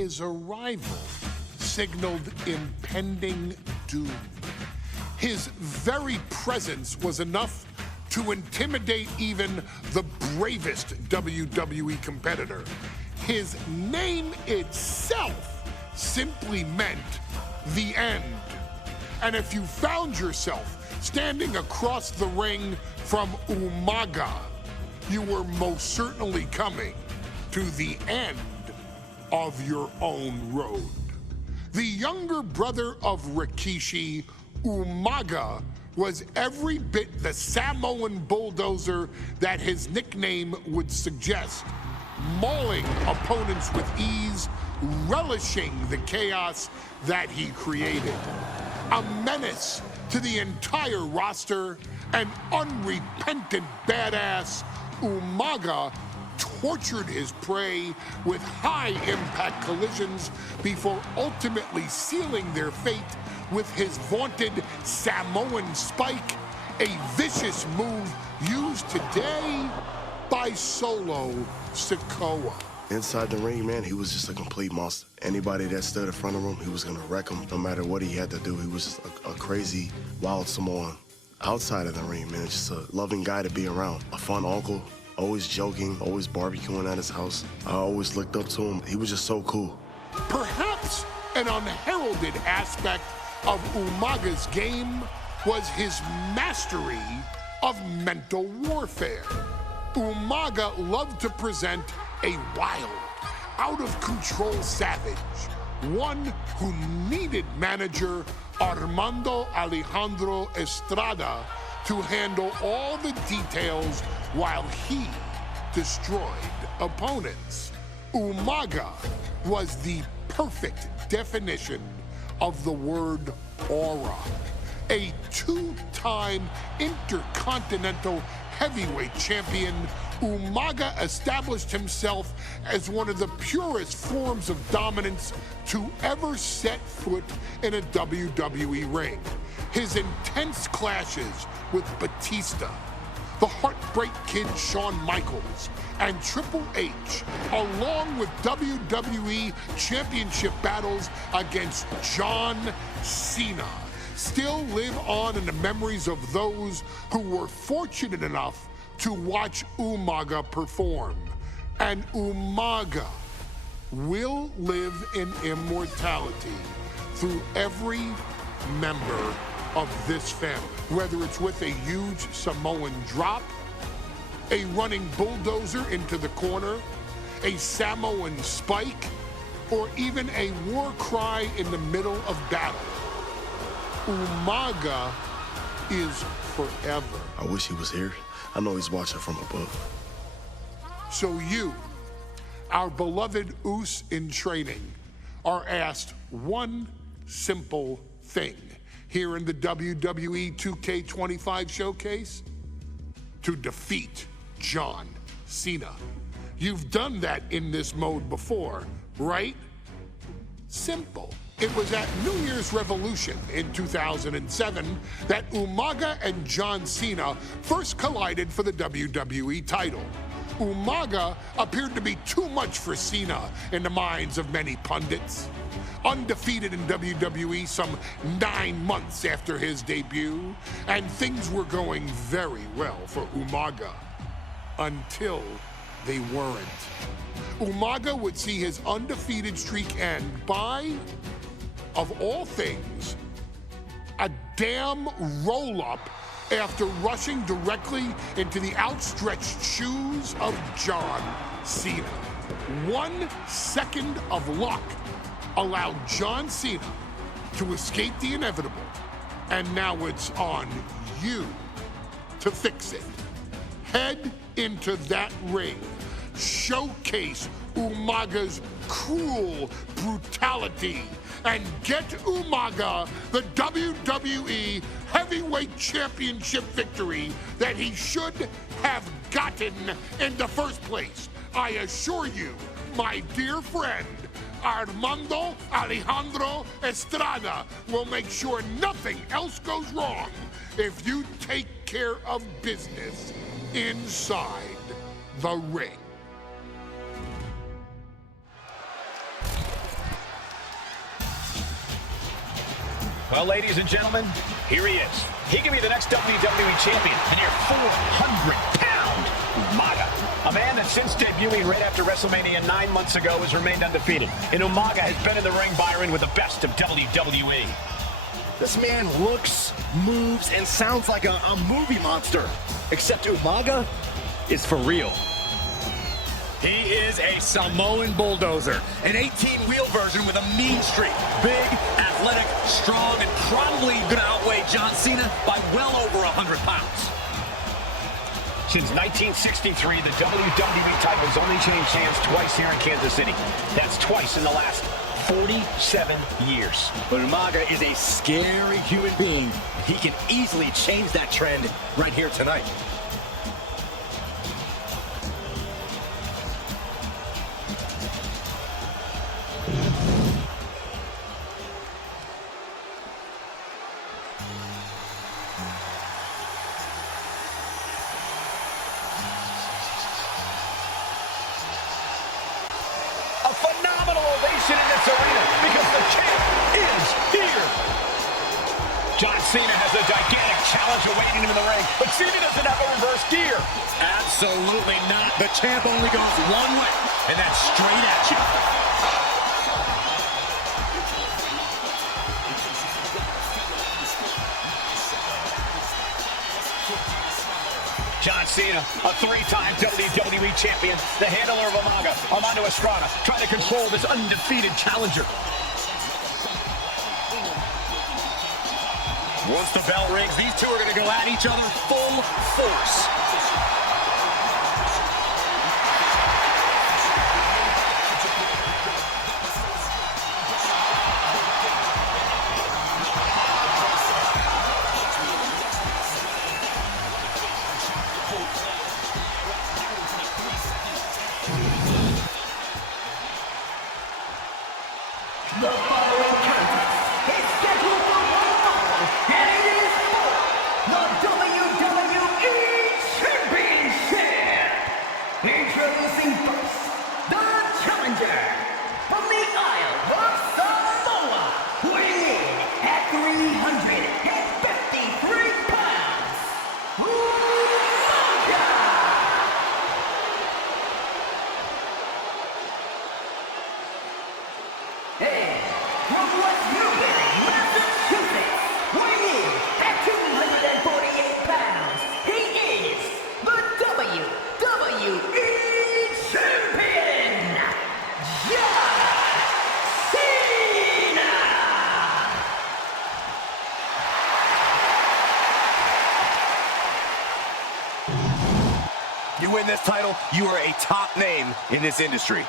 his arrival signaled impending doom. His very presence was enough to intimidate even the bravest WWE competitor. His name itself simply meant the end. And if you found yourself standing across the ring from Umaga, you were most certainly coming to the end of your own road. The younger brother of Rikishi, Umaga, was every bit the Samoan bulldozer that his nickname would suggest, mauling opponents with ease, relishing the chaos that he created. A menace to the entire roster, an unrepentant badass, Umaga tortured his prey with high-impact collisions before ultimately sealing their fate with his vaunted Samoan spike, a vicious move used today by Solo Sikoa. Inside the ring, man, he was just a complete monster. Anybody that stood in front of him, he was gonna wreck him no matter what he had to do. He was just a crazy, wild Samoan. Outside of the ring, man, just a loving guy to be around. A fun uncle, always joking, always barbecuing at his house. I always looked up to him. He was just so cool. Perhaps an unheralded aspect of Umaga's game was his mastery of mental warfare. Umaga loved to present a wild, out-of-control savage, one who needed manager Armando Alejandro Estrada to handle all the details while he destroyed opponents. Umaga was the perfect definition of the word aura. A two-time intercontinental heavyweight champion, Umaga established himself as one of the purest forms of dominance to ever set foot in a WWE ring. His intense clashes with Batista, the Heartbreak Kid Shawn Michaels, and Triple H, along with WWE Championship battles against John Cena, still live on in the memories of those who were fortunate enough to watch Umaga perform. And Umaga will live in immortality through every member of this family, whether it's with a huge Samoan drop, a running bulldozer into the corner, a Samoan spike, or even a war cry in the middle of battle. Umaga is forever. I wish he was here. I know he's watching from above. So you, our beloved Us in training, are asked one simple thing here in the WWE 2K25 showcase: to defeat John Cena. You've done that in this mode before, right? Simple. It was at New Year's Revolution in 2007 that Umaga and John Cena first collided for the WWE title. Umaga appeared to be too much for Cena in the minds of many pundits. Undefeated in WWE some 9 months after his debut, and things were going very well for Umaga. Until they weren't. Umaga would see his undefeated streak end by, of all things, a damn roll-up after rushing directly into the outstretched shoes of John Cena. 1 second of luck allowed John Cena to escape the inevitable, and now it's on you to fix it. Head into that ring, showcase Umaga's cruel brutality, and get Umaga the WWE Heavyweight Championship victory that he should have gotten in the first place. I assure you, my dear friend, Armando Alejandro Estrada will make sure nothing else goes wrong if you take care of business inside the ring. Well, ladies and gentlemen, here he is. He can be the next WWE champion, and your 400-pound Umaga. A man that since debuting right after WrestleMania 9 months ago has remained undefeated. And Umaga has been in the ring, Byron, with the best of WWE. This man looks, moves, and sounds like a movie monster. Except Umaga is for real. He is a Samoan bulldozer, an 18-wheel version with a mean streak. Big, athletic, strong, and probably going to outweigh John Cena by well over 100 pounds. Since 1963, the WWE title's only changed hands twice here in Kansas City. That's twice in the last 47 years. But Umaga is a scary human being. He can easily change that trend right here tonight. A phenomenal ovation in this arena because the champ is here. John Cena has a gigantic challenge awaiting him in the ring, but Cena doesn't have a reverse gear. Absolutely not. The champ only goes one way, and that's straight at you. John Cena, a three-time WWE champion, the handler of Umaga, Armando Estrada, trying to control this undefeated challenger. Once the bell rings, these two are going to go at each other full force. The following contest is scheduled for one fall, and it is for the WWE Championship. Introducing first, the challenger from the Isle of Samoa, weighing in at 353 pounds, Umaga. And from West Newbury, Massachusetts, weighing in at 248 pounds, he is the WWE Champion, John Cena! You win this title, you are a top name in this industry.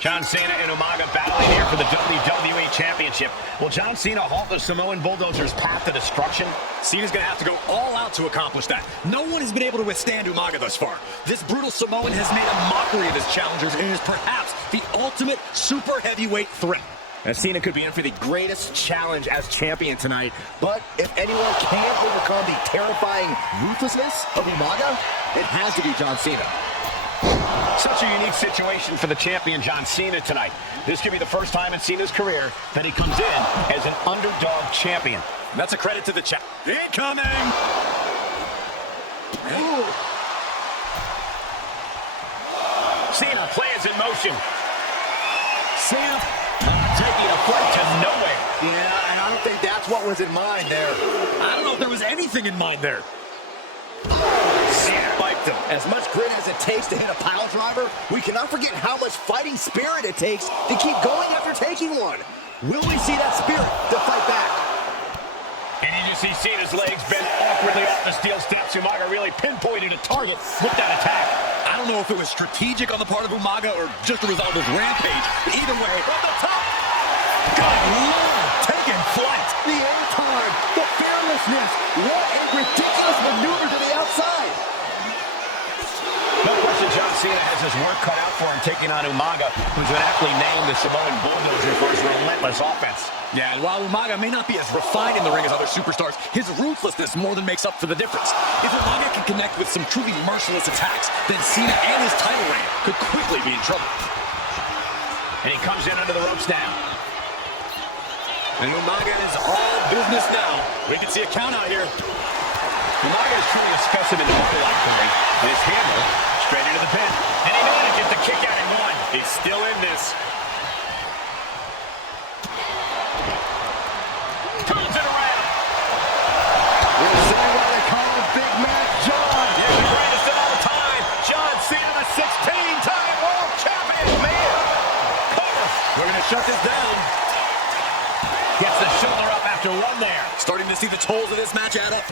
John Cena and Umaga battling here for the WWE Championship. Will John Cena halt the Samoan Bulldozer's path to destruction? Cena's going to have to go all out to accomplish that. No one has been able to withstand Umaga thus far. This brutal Samoan has made a mockery of his challengers and is perhaps the ultimate super heavyweight threat. And Cena could be in for the greatest challenge as champion tonight. But if anyone can overcome the terrifying ruthlessness of Umaga, it has to be John Cena. Such a unique situation for the champion John Cena tonight. This could be the first time in Cena's career that he comes in as an underdog champion. And that's a credit to the champ. Incoming! Ooh. Cena plans in motion. Cena Taking a flight to nowhere. Yeah, and I don't think that's what was in mind there. I don't know if there was anything in mind there. Spiked him. As much grit as it takes to hit a pile driver, we cannot forget how much fighting spirit it takes to keep going after taking one. Will we see that spirit to fight back? And you just see Cena's legs bend awkwardly off the steel steps. Umaga really pinpointed a target with that attack. I don't know if it was strategic on the part of Umaga or just a result of his rampage. Either way, from the top. Good Lord, taking flight. The air time, the fearlessness. What a ridiculous maneuver to the outside. No question, John Cena has his work cut out for him taking on Umaga, who's been aptly named the Samoan Bulldozer for his relentless offense. Yeah, and while Umaga may not be as refined in the ring as other superstars, his ruthlessness more than makes up for the difference. If Umaga can connect with some truly merciless attacks, then Cena and his title reign could quickly be in trouble. And he comes in under the ropes now. And Umaga is all business now. We can see a count out here. Umaga is truly a specimen of bloodline for me. And his hammer straight into the pin. And he managed to get the kick out and one. He's still in this. Turns it around. We'll see why they call him Big Mac John. He's the greatest of all time. John Cena, the 16-time world champion. Man. Cover. We're going to shut this down. Gets the shoulder up after one there. Starting to see the tolls of this match add up.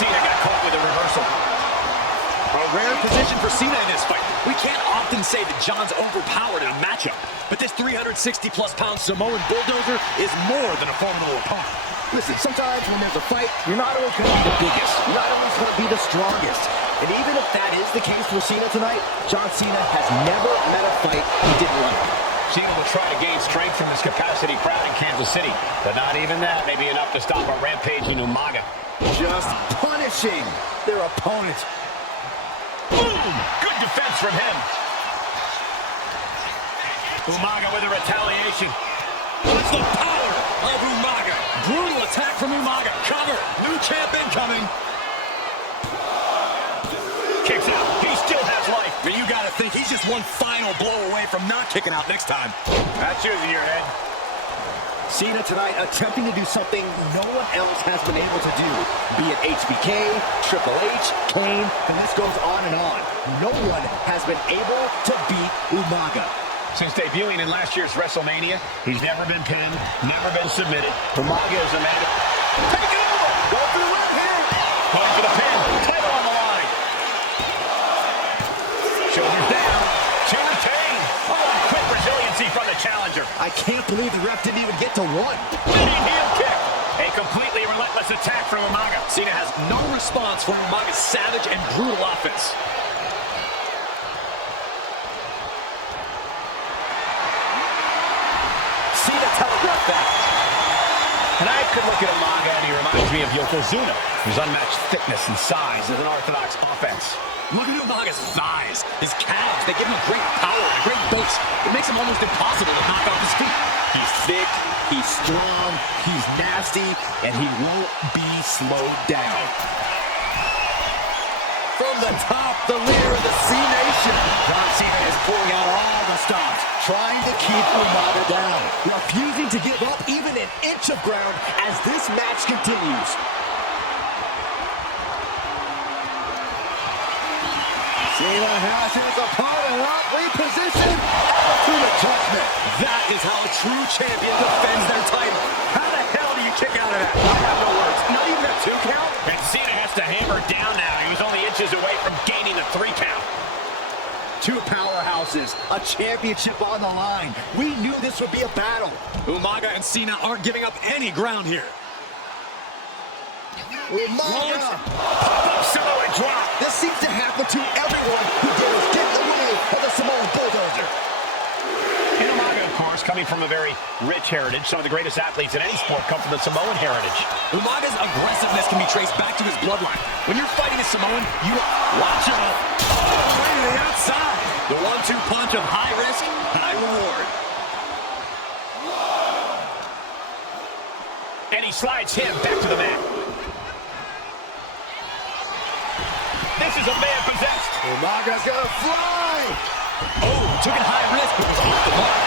Cena got caught with a reversal. A rare position for Cena in this fight. We can't often say that John's overpowered in a matchup, but this 360-plus pound Samoan Bulldozer is more than a formidable opponent. Listen, sometimes when there's a fight, you're not always going to be the biggest. You're not always going to be the strongest. And even if that is the case for Cena tonight, John Cena has never met a fight he didn't like. Cena will try to gain strength from his capacity crowd in Kansas City, but not even that may be enough to stop a rampaging Umaga. Just punishing their opponent. Boom! Good defense from him. Umaga with a retaliation. What's the power of Umaga? Brutal attack from Umaga. Cover. New champ incoming. Kicks out. He still has life. But you got to think he's just one final blow away from not kicking out next time. That's yours in your head. Cena tonight attempting to do something no one else has been able to do. Be it HBK, Triple H, Kane, the list goes on and on. No one has been able to beat Umaga. Since debuting in last year's WrestleMania, he's never been pinned, never been submitted. Umaga is a man. Take it over! Go for the win here! Going for the pin. Title on the line. Shoulders down. To retain. Oh, quick resiliency from the challenger. I can't believe the ref didn't even get to one. Spinning heel kick. A completely relentless attack from Umaga. Cena has no response for Umaga's savage and brutal offense. Cena telegraphed that. And I could look at Umaga and he reminds me of Yokozuna, whose unmatched thickness and size is an orthodox offense. Look at Umaga's thighs, his calves. They give him a great power and a great base. It makes him almost impossible to knock off his feet. He's thick, he's strong, he's nasty, and he won't be slowed down. From the top, the leader of the C-Nation. John Cena is pulling out all the stops, trying to keep Umaga down, refusing to give up even an inch of ground as this match continues. Cena has his opponent up, repositioned, to the judgment. That is how a true champion defends their title. How the hell do you kick out of that? I have no words. Not even a 2 count? And Cena has to hammer down now. He was only inches away from gaining the 3 count. Two powerhouses, a championship on the line. We knew this would be a battle. Umaga and Cena aren't giving up any ground here. Umaga! Pop-up Samoan drop. This seems to happen to everyone who dares get in the way of the Samoan Bulldozer. And Umaga, of course, coming from a very rich heritage. Some of the greatest athletes in any sport come from the Samoan heritage. Umaga's aggressiveness can be traced back to his bloodline. When you're fighting a Samoan, you watch out. Right to the outside. The 1-2 punch of high risk, high reward. And he slides him back to the mat. This is a man possessed. Umaga's gonna fly! Oh, took it high risk, but was off the mark.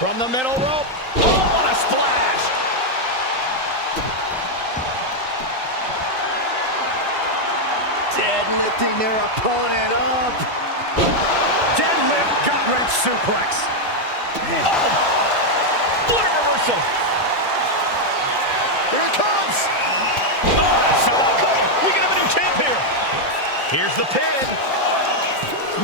From the middle rope. Oh, what a splash! Deadlifting their opponent up. Deadlift gut-wrench suplex. Oh! What a reversal! Here it comes! Oh, we can have a new champ here. Here's the pin.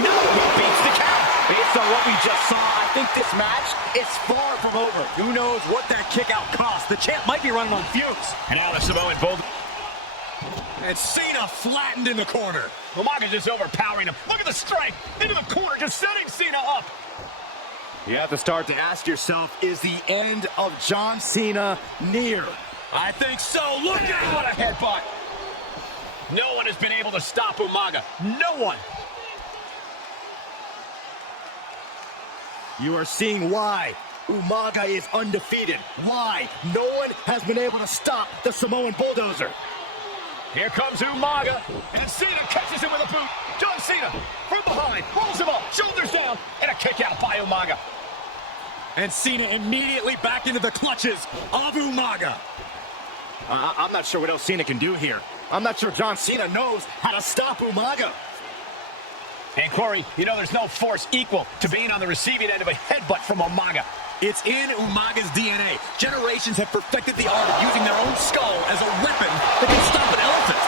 No, he beats the count. Based on what we just saw, I think this match is far from over. Who knows what that kick out cost? The champ might be running on fumes. And now the Samoan Bulldozer. And Cena flattened in the corner. Umaga's just overpowering him. Look at the strike into the corner, just setting Cena up. You have to start to ask yourself, is the end of John Cena near? I think so. Look at what a headbutt. No one has been able to stop Umaga. No one. You are seeing why Umaga is undefeated. Why no one has been able to stop the Samoan Bulldozer. Here comes Umaga, and Cena catches him with a boot. John Cena from behind, rolls him up, shoulders down, and a kick out by Umaga. And Cena immediately back into the clutches of Umaga. I'm not sure what else Cena can do here. I'm not sure John Cena knows how to stop Umaga. And Corey, you know there's no force equal to being on the receiving end of a headbutt from Umaga. It's in Umaga's DNA. Generations have perfected the art of using their own skull as a weapon that can stop an elephant.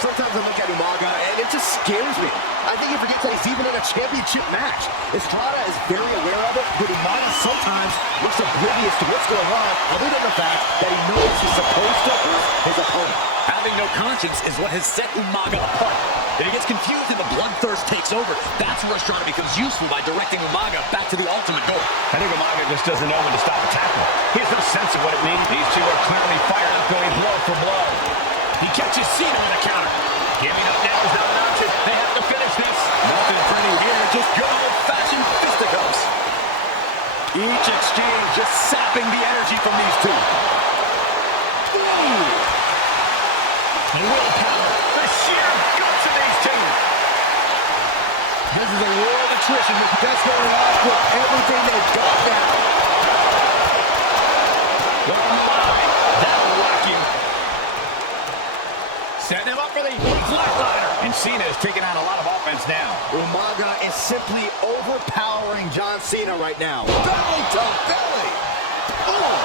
Sometimes I look at Umaga and it just scares me. I think he forgets that he's even in a championship match. Estrada is very aware of it, but Umaga sometimes looks oblivious to what's going on, other than the fact that he knows he's supposed to hurt his opponent. Having no conscience is what has set Umaga apart. If he gets confused and the bloodthirst takes over, that's where Estrada becomes useful by directing Umaga back to the ultimate goal. I think Umaga just doesn't know when to stop attacking. He has no sense of what it means. These two are clearly fired up, going blow for blow. He catches Cena on the counter. Giving up now is not an option. They have to finish this. Nothing pretty here, just good old-fashioned fisticuffs. Each exchange just sapping the energy from these two. Ooh. The willpower, the sheer guts of these two. This is a war of attrition with just going off with everything they've got now. Oh my, that'll rock you. Setting him up for the flatliner. And Cena is taking on a lot of offense now. Umaga is simply overpowering John Cena right now. Belly to belly. Oh,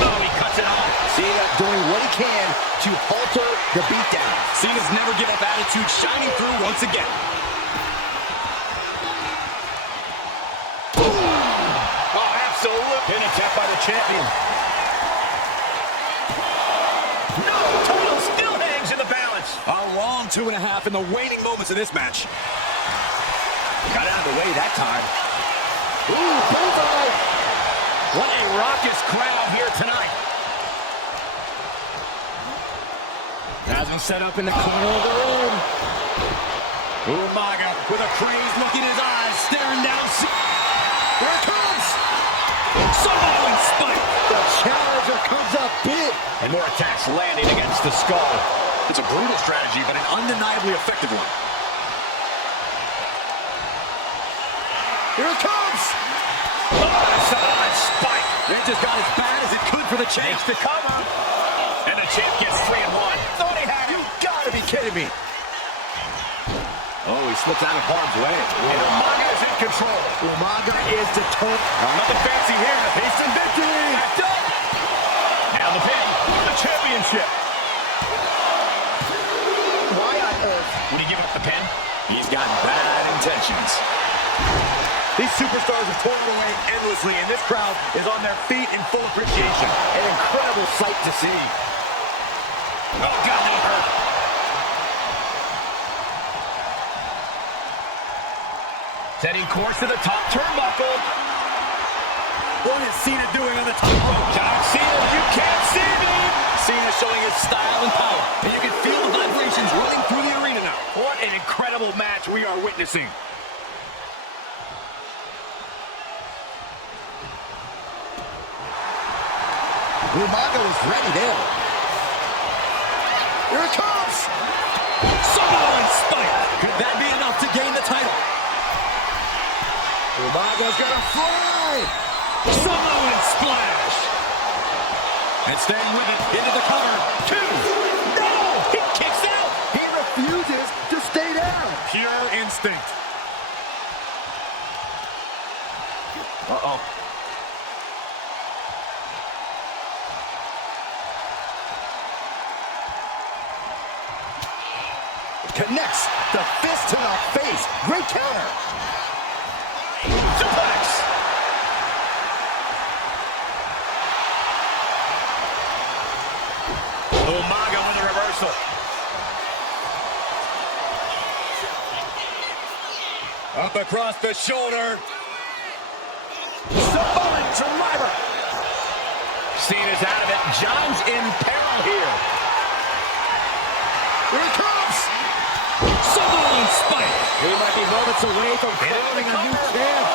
he cuts it off. Cena doing what he can to halter the beatdown. Cena's never give up attitude, shining through once again. Oh, absolute pin attempt by the champion. No, total still hangs in the balance. A long 2.5 in the waning moments of this match. Got out of the way that time. Ooh, bullseye. What a raucous crowd here tonight. Has him set up in the corner of the room. Umaga with a crazed look in his eyes, staring down. Here it comes! Samoan spike! The challenger comes up big. And more attacks landing against the skull. It's a brutal strategy, but an undeniably effective one. Here it comes. Oh, Samoan spike. It just got as bad as it could for the champ. Takes the cover. And the champ gets 3 and 1. Thought he had it. You gotta be kidding me. Oh, he slipped out of harm's way. And Umaga is in control. Umaga is determined. Nothing fancy here. The Payson victory. That's done. Now the pin. The championship. Why on earth? Would he give up the pin? He's got bad intentions. These superstars are toiling away endlessly, and this crowd is on their feet in full appreciation. An incredible sight to see. Oh, God, that hurt. Setting course to the top turnbuckle. What is Cena doing on the top rope? John Cena, you can't see me. Cena showing his style and power, and you can feel the vibrations running through the arena now. What an incredible match we are witnessing. Umaga was ready there. Here it comes! Samoan spike! Could that be enough to gain the title? Umaga's gonna fly! Samoan splash! And staying with it, into the cover. 2! No! He kicks out! He refuses to stay down! Pure instinct. Uh-oh. Connects the fist to the face. Great counter. Suplex. Umaga with the reversal. Up across the shoulder. Samoan driver. Cena's out of it. John's in peril here. Here it comes. Samoan spike. He might be moments away from crowning a new champ.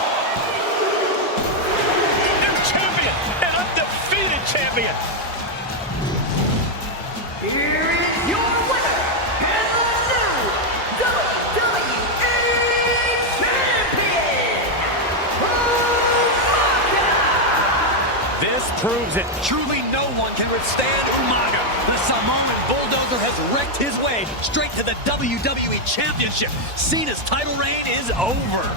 New champion. An undefeated champion. Here is your winner, and the new WWE Champion, Umaga! This proves it. Truly no one can withstand Umaga. The Samoan bulldozer has wrecked his way straight to the WWE Championship. Cena's title reign is over.